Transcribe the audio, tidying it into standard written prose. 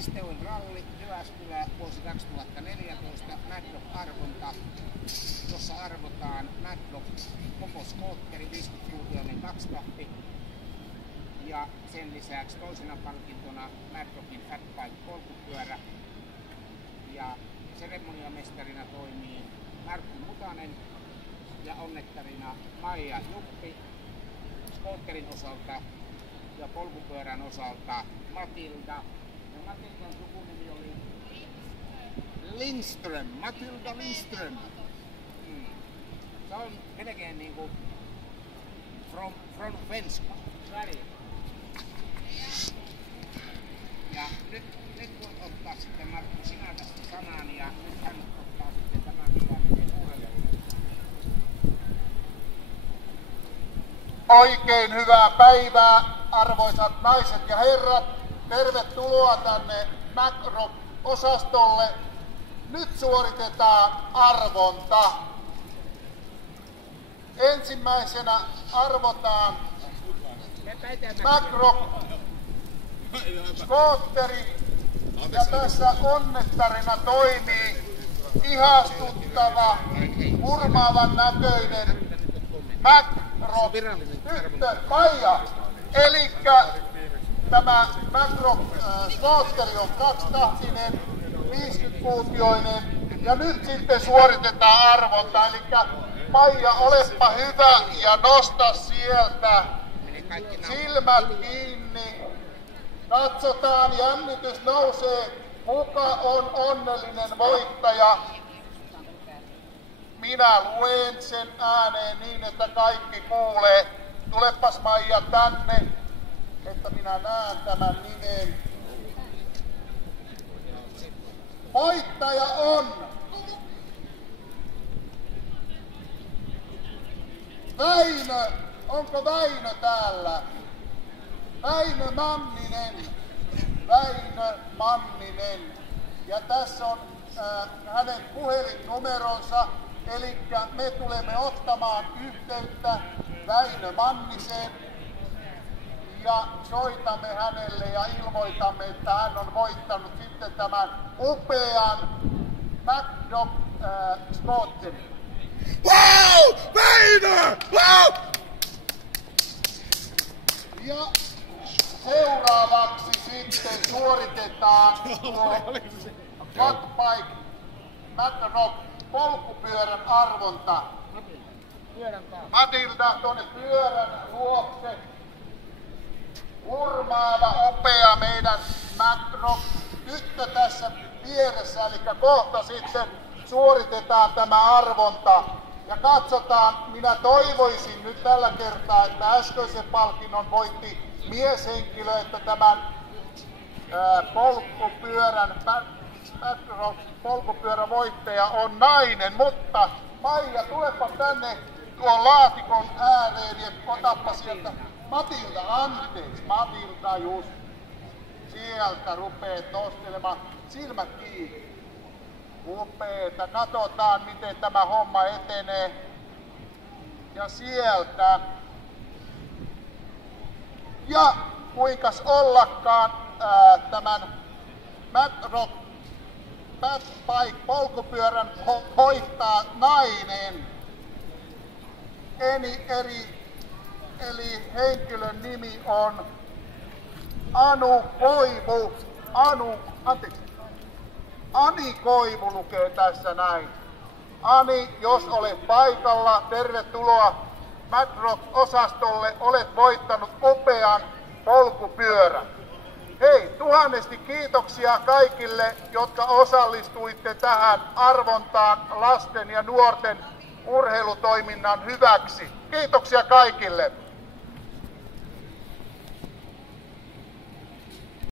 Nesteoil ralli Jyväskylä vuosi 2014 Madrock-arvonta, jossa arvotaan Madrock koko skootteri 50-vuotiainen kaksitahti ja sen lisäksi toisena palkintona Madrockin Fatbike polkupyörä, ja seremoniamestarina toimii Markku Mutanen ja onnettarina Maija Juppi, skootterin osalta ja polkupyörän osalta Matilda. Ja Matildan sukunimi oli Lindström. Matilda Lindström. Se on melkein niinku from Svenska. Ja nyt voin ottaa sitten Markku sinä tästä sanan ja nyt hän ottaa sitten tämän pitämisen uudelleen. Oikein hyvää päivää, arvoisat naiset ja herrat. Tervetuloa tänne Madrock-osastolle. Nyt suoritetaan arvonta. Ensimmäisenä arvotaan Madrock skootteri, ja tässä onnettarina toimii ihastuttava, hurmaavan näköinen Madrock tyttö Maija. Elikkä tämä Madrock skootteri on kaksitahtinen, 50-vuotiainen, ja nyt sitten suoritetaan arvonta. Elikkä Maija, olepa hyvä ja nosta sieltä silmät kiinni. Katsotaan, jännitys nousee. Kuka on onnellinen voittaja? Minä luen sen ääneen niin, että kaikki kuulee. Tulepas Maija tänne, että minä näen tämän nimen. Voittaja on Väinö. Onko Väinö täällä? Väinö Manninen. Ja tässä on hänen puhelinnumeronsa, eli me tulemme ottamaan yhteyttä Väinö Manniseen ja soitamme hänelle ja ilmoitamme, että hän on voittanut sitten tämän upean Madrock skootterin. Wow! Väinö! Wow! Ja seuraavaksi sitten suoritetaan Fatbike Madrock polkupyörän arvonta. Matilda tuonne pyörän luokse. Hurmaava, upea meidän Madrock tyttö tässä vieressä, eli kohta sitten suoritetaan tämä arvonta. Ja katsotaan, minä toivoisin nyt tällä kertaa, että äskeisen palkinnon voitti mieshenkilö, että tämän polkupyörän voittaja on nainen. Mutta Maija, tulepa tänne tuon laatikon ääreen ja otappa sieltä. Matilda, anteeksi, Matilda just. Sieltä rupeet nostelemaan. Silmät kiinni. Upeeta. Katsotaan, miten tämä homma etenee. Ja sieltä. Ja kuinkas ollakaan tämän Madrock Fatbike polkupyörän hoitaa nainen. Eli henkilön nimi on Anu Koivu. Ani Koivu lukee tässä näin. Ani, jos olet paikalla, tervetuloa Madrock-osastolle. Olet voittanut upean polkupyörän. Hei, tuhannesti kiitoksia kaikille, jotka osallistuitte tähän arvontaan lasten ja nuorten urheilutoiminnan hyväksi. Kiitoksia kaikille.